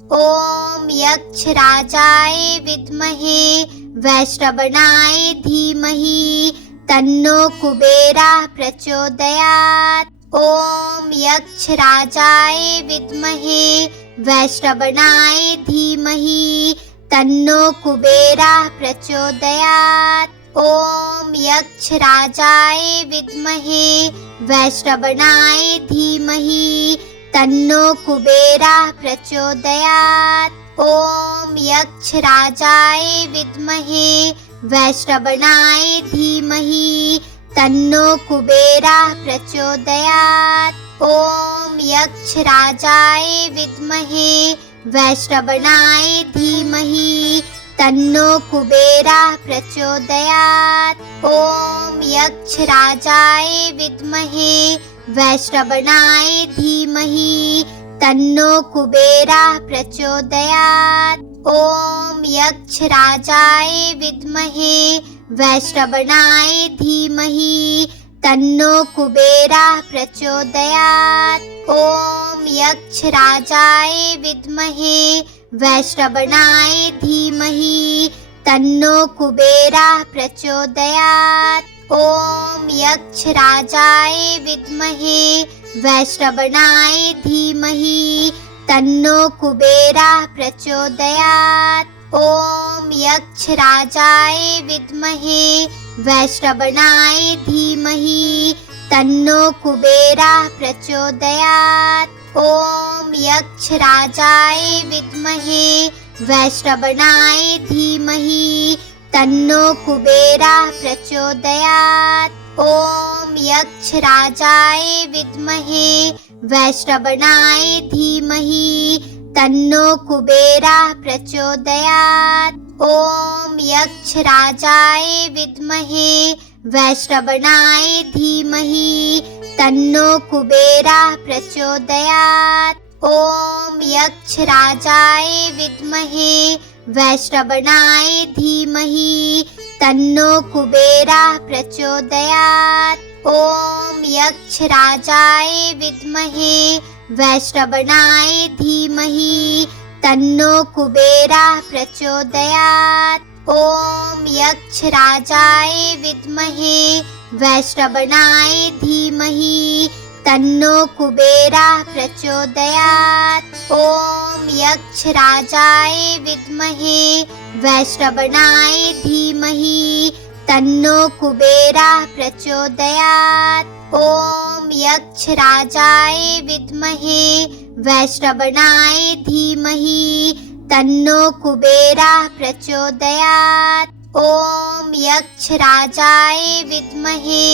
ॐ यक्षराजाय विद्महे वैश्रवणाय धीमहि तन्नो कुबेरः प्रचोदयात्। ॐ यक्षराजाय विद्महे वैश्रवणाय धीमहि तन्नो कुबेरः प्रचोदयात्। ॐ यक्षराजाय विद्महे वैश्रवणाय धीमहि तन्नो कुबेरः प्रचोदयात्। ॐ यक्षराजाय विद्महे वैश्रवणाय धीमहि तन्नो कुबेरः प्रचोदयात्। ॐ यक्षराजाय विद्महे वैश्रवणाय धीमहि तन्नो कुबेरः प्रचोदयात्। ॐ यक्षराजाय विद्महे वैश्रवणाय धीमहि तन्नो कुबेरः प्रचोदयात्। ॐ यक्षराजाय विद्महे वैश्रवणाय धीमहि तन्नो कुबेरः प्रचोदयात्। ॐ यक्षराजाय विद्महे वैश्रवणाय धीमहि तन्नो कुबेरः प्रचोदयात्। ॐ यक्षराजाय विद्महे वैश्रवणाय धीमहि तन्नो कुबेरः प्रचोदयात्। ॐ यक्षराजाय विद्महे वैश्रवणाय धीमहि तन्नो कुबेरः प्रचोदयात्। ॐ यक्षराजाय विद्महे वैश्रवणाय धीमहि तन्नो कुबेरः प्रचोदयात्। ॐ यक्षराजाय विद्महे वैश्रवणाय धीमहि तन्नो कुबेरः प्रचोदयात्। ॐ यक्षराजाय विद्महे वैश्रवणाय धीमहि तन्नो कुबेरः प्रचोदयात्। ॐ यक्षराजाय विद्महे वैश्रवणाय धीमहि तन्नो कुबेरः प्रचोदयात्। ॐ यक्षराजाय विद्महे वैश्रवणाय धीमहि तन्नो कुबेरः प्रचोदयात्। ॐ यक्षराजाय विद्महे वैश्रवणाय धीमहि तन्नो कुबेरः प्रचोदयात्। ॐ यक्षराजाय विद्महे वैश्रवणाय धीमहि तन्नो कुबेरः प्रचोदयात्। ॐ यक्षराजाय विद्महे वैश्रवणाय धीमहि तन्नो कुबेरः प्रचोदयात्। ॐ यक्षराजाय विद्महे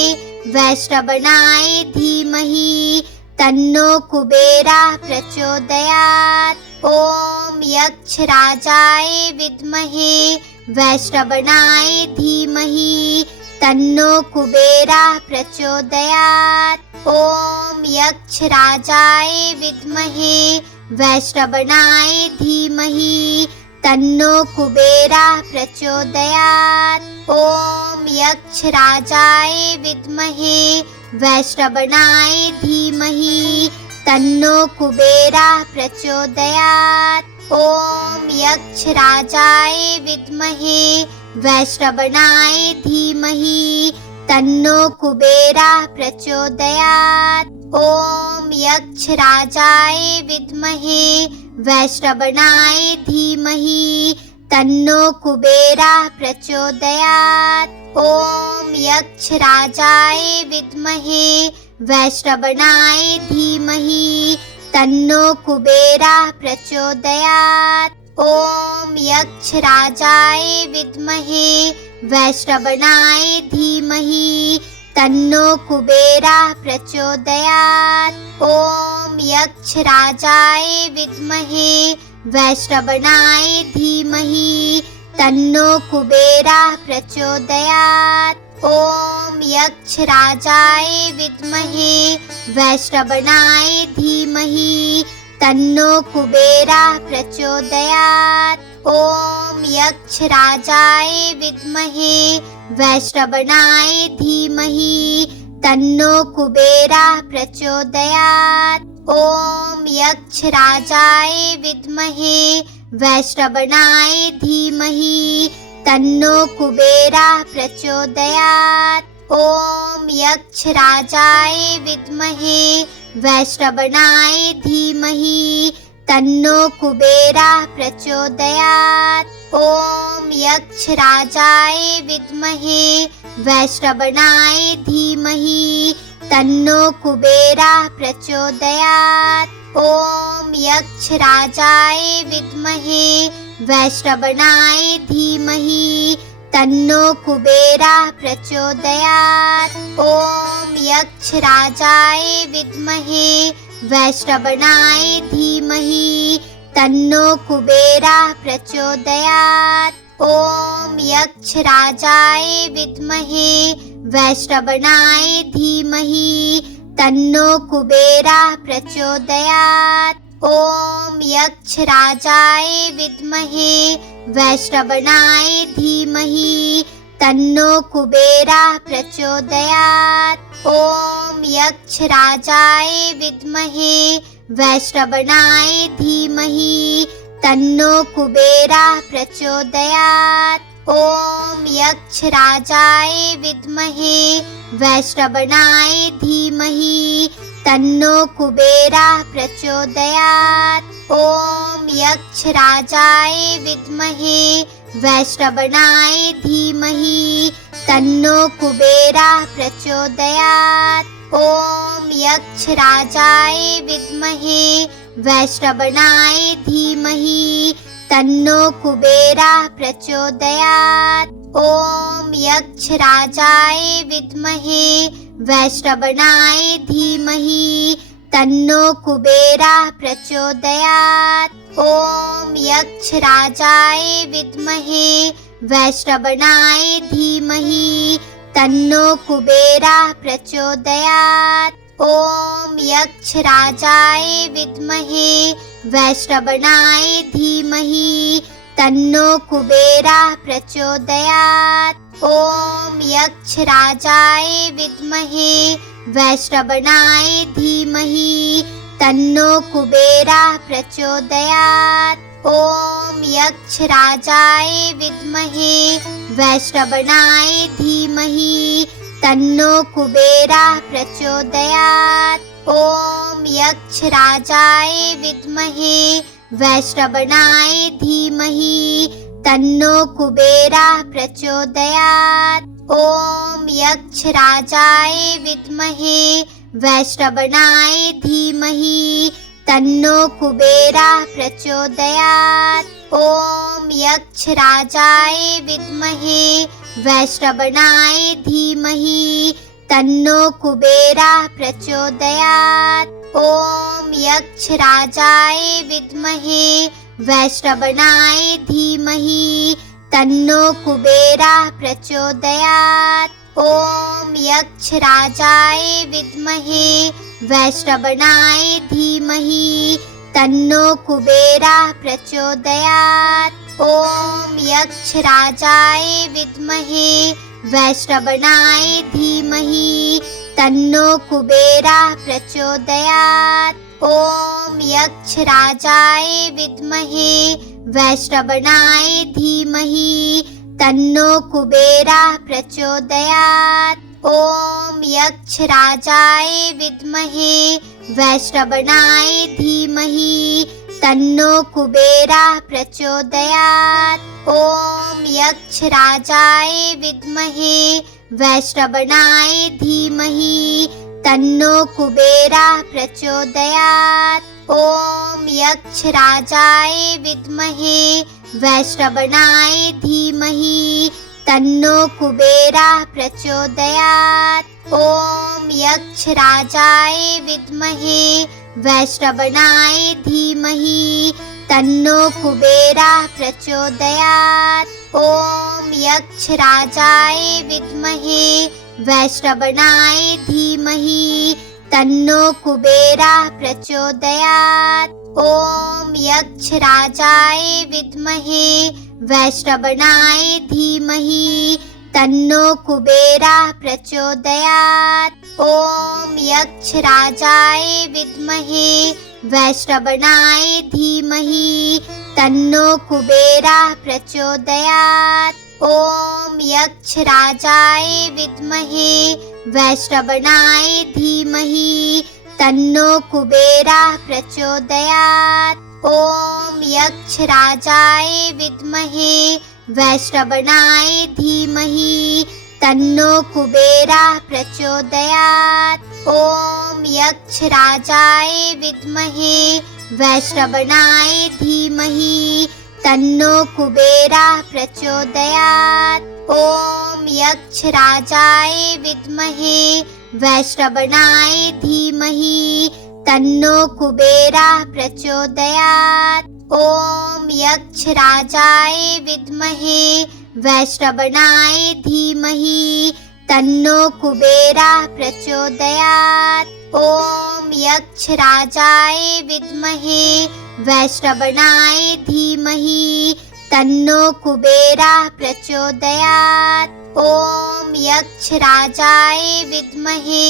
वैश्रवणाय धीमहि तन्नो कुबेरः प्रचोदयात्। ॐ यक्षराजाय विद्महे वैश्रवणाय धीमहि तन्नो कुबेरः प्रचोदयात्। ॐ यक्षराजाय विद्महे वैश्रवणाय धीमहि तन्नो कुबेरः प्रचोदयात्। ॐ यक्षराजाय विद्महे वैश्रवणाय धीमहि तन्नो कुबेरः प्रचोदयात्। ॐ यक्षराजाय विद्महे वैश्रवणाय धीमहि तन्नो कुबेरः प्रचोदयात्। ॐ यक्षराजाय विद्महे वैश्रवणाय धीमहि तन्नो कुबेरः प्रचोदयात्। ॐ यक्षराजाय विद्महे वैश्रवणाय धीमहि तन्नो कुबेरः प्रचोदयात्। ॐ यक्षराजाय विद्महे वैश्रवणाय धीमहि तन्नो कुबेरः प्रचोदयात्। ॐ यक्षराजाय विद्महे वैश्रवणाय धीमहि तन्नो कुबेरः प्रचोदयात्। ॐ यक्षराजाय विद्महे वैश्रवणाय धीमहि तन्नो कुबेरः प्रचोदयात्। ॐ यक्षराजाय विद्महे वैश्रवणाय धीमहि तन्नो कुबेरः प्रचोदयात्। ॐ यक्षराजाय विद्महे वैश्रवणाय धीमहि तन्नो कुबेरः प्रचोदयात्। ॐ यक्षराजाय विद्महे वैश्रवणाय धीमहि तन्नो कुबेरः प्रचोदयात्। ॐ यक्षराजाय विद्महे वैश्रवणाय धीमहि तन्नो कुबेरः प्रचोदयात्। ॐ यक्षराजाय विद्महे वैश्रवणाय धीमहि तन्नो कुबेरः प्रचोदयात्। ॐ यक्षराजाय विद्महे वैश्रवणाय धीमहि तन्नो कुबेरः प्रचोदयात्। ॐ यक्षराजाय विद्महे वैश्रवणाय धीमहि तन्नो कुबेरः प्रचोदयात्। ॐ यक्षराजाय विद्महे वैश्रवणाय धीमहि तन्नो कुबेरः प्रचोदयात्। ॐ यक्षराजाय विद्महे वैश्रवणाय धीमहि तन्नो कुबेरः प्रचोदयात्। ॐ यक्षराजाय विद्महे वैश्रवणाय धीमहि तन्नो कुबेरः प्रचोदयात्। ॐ यक्षराजाय विद्महे वैश्रवणाय धीमहि तन्नो कुबेरः प्रचोदयात्। ॐ यक्षराजाय विद्महे वैश्रवणाय धीमहि तन्नो कुबेरः प्रचोदयात्। ॐ यक्षराजाय विद्महे वैश्रवणाय धीमहि तन्नो कुबेरः प्रचोदयात्। ॐ यक्षराजाय विद्महे वैश्रवणाय धीमहि तन्नो कुबेरः प्रचोदयात्। ॐ यक्षराजाय विद्महे वैश्रवणाय धीमहि तन्नो कुबेरः प्रचोदयात्। ॐ यक्षराजाय विद्महे वैश्रवणाय धीमहि तन्नो कुबेरः प्रचोदयात्। ॐ यक्षराजाय विद्महे वैश्रवणाय धीमहि तन्नो कुबेरः प्रचोदयात्। ॐ यक्षराजाय विद्महे वैश्रवणाय धीमहि तन्नो कुबेरः प्रचोदयात्। ॐ यक्षराजाय विद्महे वैश्रवणाय धीमहि तन्नो कुबेरः प्रचोदयात्। ॐ यक्षराजाय विद्महे वैश्रवणाय धीमहि तन्नो कुबेरः प्रचोदयात्। ॐ यक्षराजाय विद्महे वैश्रवणाय धीमहि तन्नो कुबेरः प्रचोदयात्। ॐ यक्षराजाय विद्महे वैश्रवणाय धीमहि तन्नो कुबेरः प्रचोदयात्। ॐ यक्षराजाय विद्महे वैश्रवणाय धीमहि तन्नो कुबेरः प्रचोदयात्। ॐ यक्षराजाय विद्महे वैश्रवणाय धीमहि तन्नो कुबेरः प्रचोदयात्। ॐ यक्षराजाय विद्महे वैश्रवणाय धीमहि तन्नो कुबेरः प्रचोदयात्। ॐ यक्षराजाय विद्महे वैश्रवणाय धीमहि तन्नो कुबेरः प्रचोदयात्। ॐ यक्षराजाय विद्महे वैश्रवणाय धीमहि तन्नो कुबेरः प्रचोदयात्। ॐ यक्षराजाय विद्महे वैश्रवणाय धीमहि तन्नो कुबेरः प्रचोदयात्। ॐ यक्षराजाय विद्महे वैश्रवणाय धीमहि तन्नो कुबेरः प्रचोदयात्। ॐ यक्षराजाय विद्महे वैश्रवणाय धीमहि तन्नो कुबेरः प्रचोदयात्। ॐ यक्षराजाय विद्महे वैश्रवणाय धीमहि तन्नो कुबेरः प्रचोदयात्। ॐ यक्षराजाय विद्महे वैश्रवणाय धीमहि तन्नो कुबेरः प्रचोदयात्। ॐ यक्षराजाय विद्महे वैश्रवणाय धीमहि तन्नो कुबेरः प्रचोदयात्। ॐ यक्षराजाय विद्महे वैश्रवणाय धीमहि तन्नो कुबेरः प्रचोदयात्। ॐ यक्षराजाय विद्महे वैश्रवणाय धीमहि तन्नो कुबेरः प्रचोदयात्। ॐ यक्षराजाय विद्महे वैश्रवणाय धीमहि तन्नो कुबेरः प्रचोदयात्। ॐ यक्षराजाय विद्महे वैश्रवणाय धीमहि तन्नो कुबेरः प्रचोदयात्। ॐ यक्षराजाय विद्महे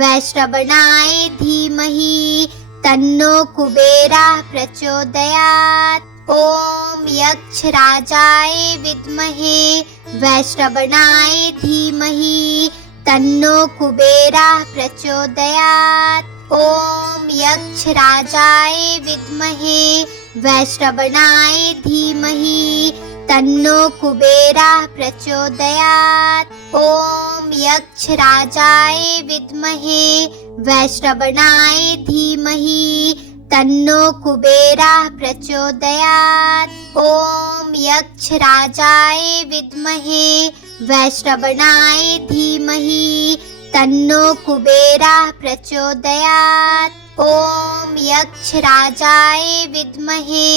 वैश्रवणाय धीमहि तन्नो कुबेरः प्रचोदयात्। ॐ यक्षराजाय विद्महे वैश्रवणाय धीमहि तन्नो कुबेरः प्रचोदयात्। ॐ यक्षराजाय विद्महे वैश्रवणाय धीमहि तन्नो कुबेरः प्रचोदयात्। ॐ यक्षराजाय विद्महे वैश्रवणाय धीमहि तन्नो कुबेरः प्रचोदयात्। ॐ यक्षराजाय विद्महे वैश्रवणाय धीमहि तन्नो कुबेरः प्रचोदयात्। ॐ यक्षराजाय विद्महे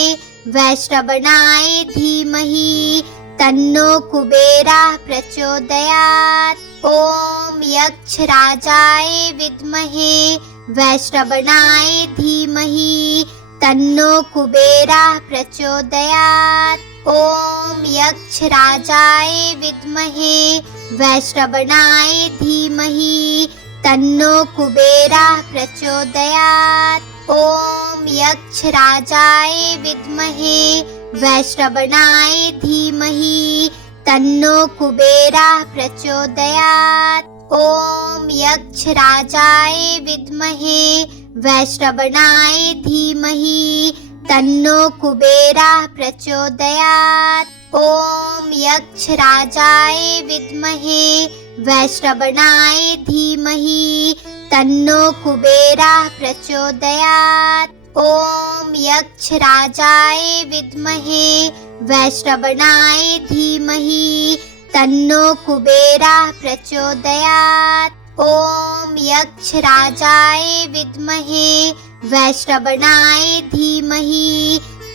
वैश्रवणाय धीमहि तन्नो कुबेरः प्रचोदयात्। ॐ यक्षराजाय विद्महे वैश्रवणाय धीमहि तन्नो कुबेरः प्रचोदयात्। ॐ यक्षराजाय विद्महे वैश्रवणाय धीमहि तन्नो कुबेरः प्रचोदयात्। ॐ यक्षराजाय विद्महे वैश्रवणाय धीमहि तन्नो कुबेरः प्रचोदयात्। ॐ यक्षराजाय विद्महे वैश्रवणाय धीमहि तन्नो कुबेरः प्रचोदयात्। ॐ यक्षराजाय विद्महे वैश्रवणाय धीमहि तन्नो कुबेरः प्रचोदयात्। ॐ यक्षराजाय विद्महे वैश्रवणाय धीमहि तन्नो कुबेरः प्रचोदयात्। ॐ यक्षराजाय विद्महे वैश्रवणाय धीमहि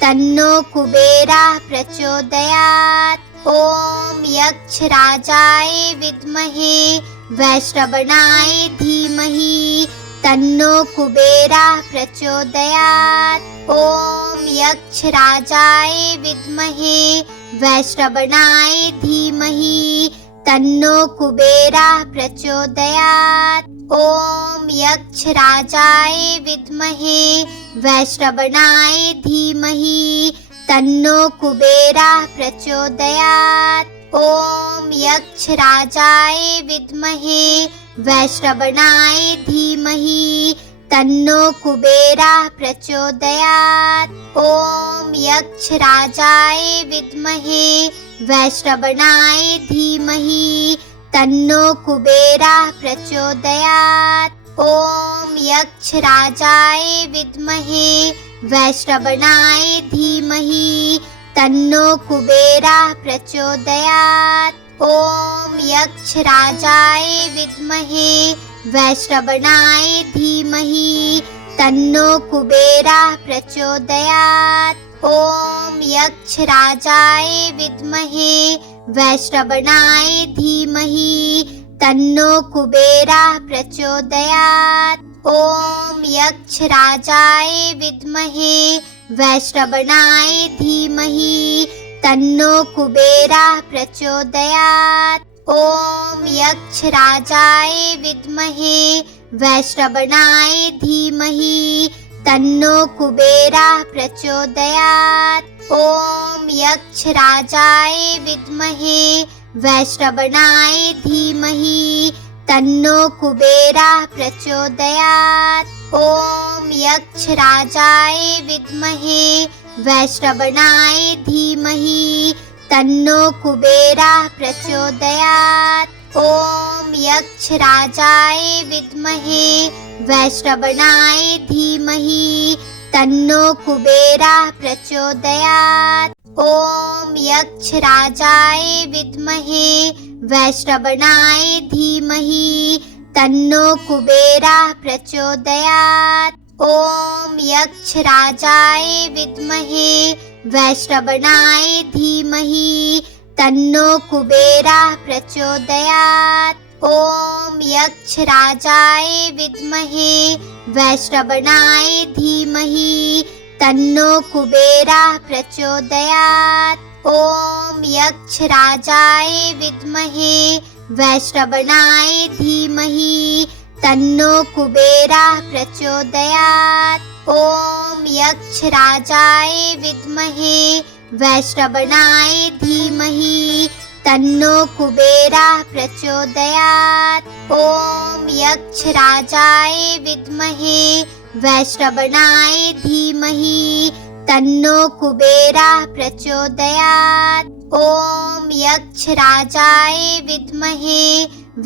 तन्नो कुबेरः प्रचोदयात्। ॐ यक्षराजाय विद्महे वैश्रवणाय धीमहि तन्नो कुबेरः प्रचोदयात्। ॐ यक्षराजाय विद्महे वैश्रवणाय धीमहि तन्नो कुबेरः प्रचोदयात्। ॐ यक्षराजाय विद्महे वैश्रवणाय धीमहि तन्नो कुबेरः प्रचोदयात्। ॐ यक्षराजाय विद्महे वैश्रवणाय धीमहि तन्नो कुबेरः प्रचोदयात्। ॐ यक्षराजाय विद्महे वैश्रवणाय धीमहि तन्नो कुबेरः प्रचोदयात्। ॐ यक्षराजाय विद्महे वैश्रवणाय धीमहि तन्नो कुबेरः प्रचोदयात्। ॐ यक्षराजाय विद्महे वैश्रवणाय धीमहि तन्नो कुबेरः प्रचोदयात्। ॐ यक्षराजाय विद्महे वैश्रवणाय धीमहि तन्नो कुबेरः प्रचोदयात्। ॐ यक्षराजाय विद्महे वैश्रवणाय धीमहि तन्नो कुबेरः प्रचोदयात्। ॐ यक्षराजाय विद्महे वैश्रवणाय धीमहि तन्नो कुबेरः प्रचोदयात्। ॐ यक्षराजाय विद्महे वैश्रवणाय धीमहि तन्नो कुबेरः प्रचोदयात्। ॐ यक्षराजाय विद्महे वैश्रवणाय धीमहि तन्नो कुबेरः प्रचोदयात्। ॐ यक्षराजाय विद्महे वैश्रवणाय धीमहि तन्नो कुबेरः प्रचोदयात्। ॐ यक्षराजाय विद्महे वैश्रवणाय धीमहि तन्नो कुबेरः प्रचोदयात्। ॐ यक्षराजाय विद्महे वैश्रवणाय धीमहि तन्नो कुबेरः प्रचोदयात्। ॐ यक्षराजाय विद्महे वैश्रवणाय धीमहि तन्नो कुबेरः प्रचोदयात्। ॐ यक्षराजाय विद्महे वैश्रवणाय धीमहि तन्नो कुबेरः प्रचोदयात्। ॐ यक्षराजाय विद्महे वैश्रवणाय धीमहि तन्नो कुबेरः प्रचोदयात्। ॐ यक्षराजाय विद्महे वैश्रवणाय धीमहि तन्नो कुबेरः प्रचोदयात्। ॐ यक्षराजाय विद्महे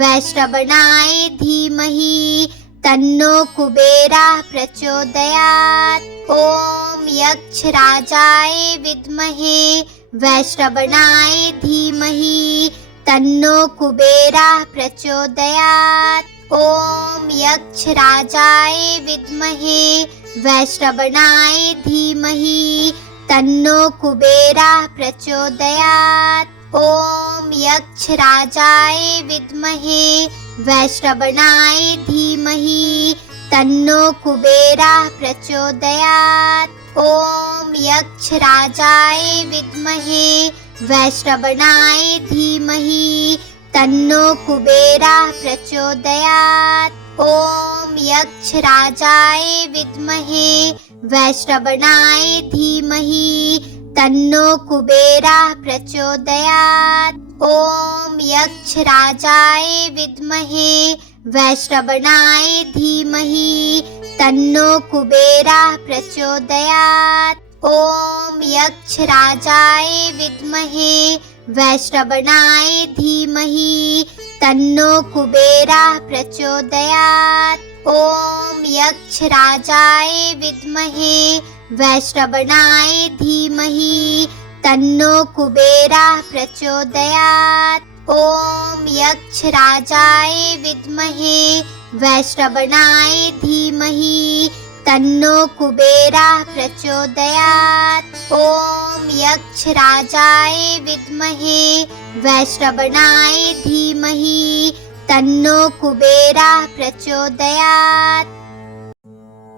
वैश्रवणाय धीमहि तन्नो कुबेरः प्रचोदयात्। ॐ यक्षराजाय विद्महे वैश्रवणाय धीमहि तन्नो कुबेरः प्रचोदयात्। ॐ यक्षराजाय विद्महे वैश्रवणाय धीमहि तन्नो कुबेरः प्रचोदयात्। ॐ यक्षराजाय विद्महे वैश्रवणाय धीमहि तन्नो कुबेरः प्रचोदयात्। ॐ यक्षराजाय विद्महे वैश्रवणाय धीमहि तन्नो कुबेरः प्रचोदयात्। ॐ यक्षराजाय विद्महे वैश्रवणाय धीमहि तन्नो कुबेरः प्रचोदयात्। ॐ यक्षराजाय विद्महे वैश्रवणाय धीमहि तन्नो कुबेरः प्रचोदयात्। ॐ यक्षराजाय विद्महे वैश्रवणाय धीमहि तन्नो कुबेरः प्रचोदयात्। ॐ यक्षराजाय विद्महे वैश्रवणाय धीमहि तन्नो कुबेरः प्रचोदयात्। ॐ यक्षराजाय विद्महे वैश्रवणाय धीमहि तन्नो कुबेरः प्रचोदयात्। ॐ यक्षराजाय विद्महे वैश्रवणाय धीमहि तन्नो कुबेरः प्रचोदयात्।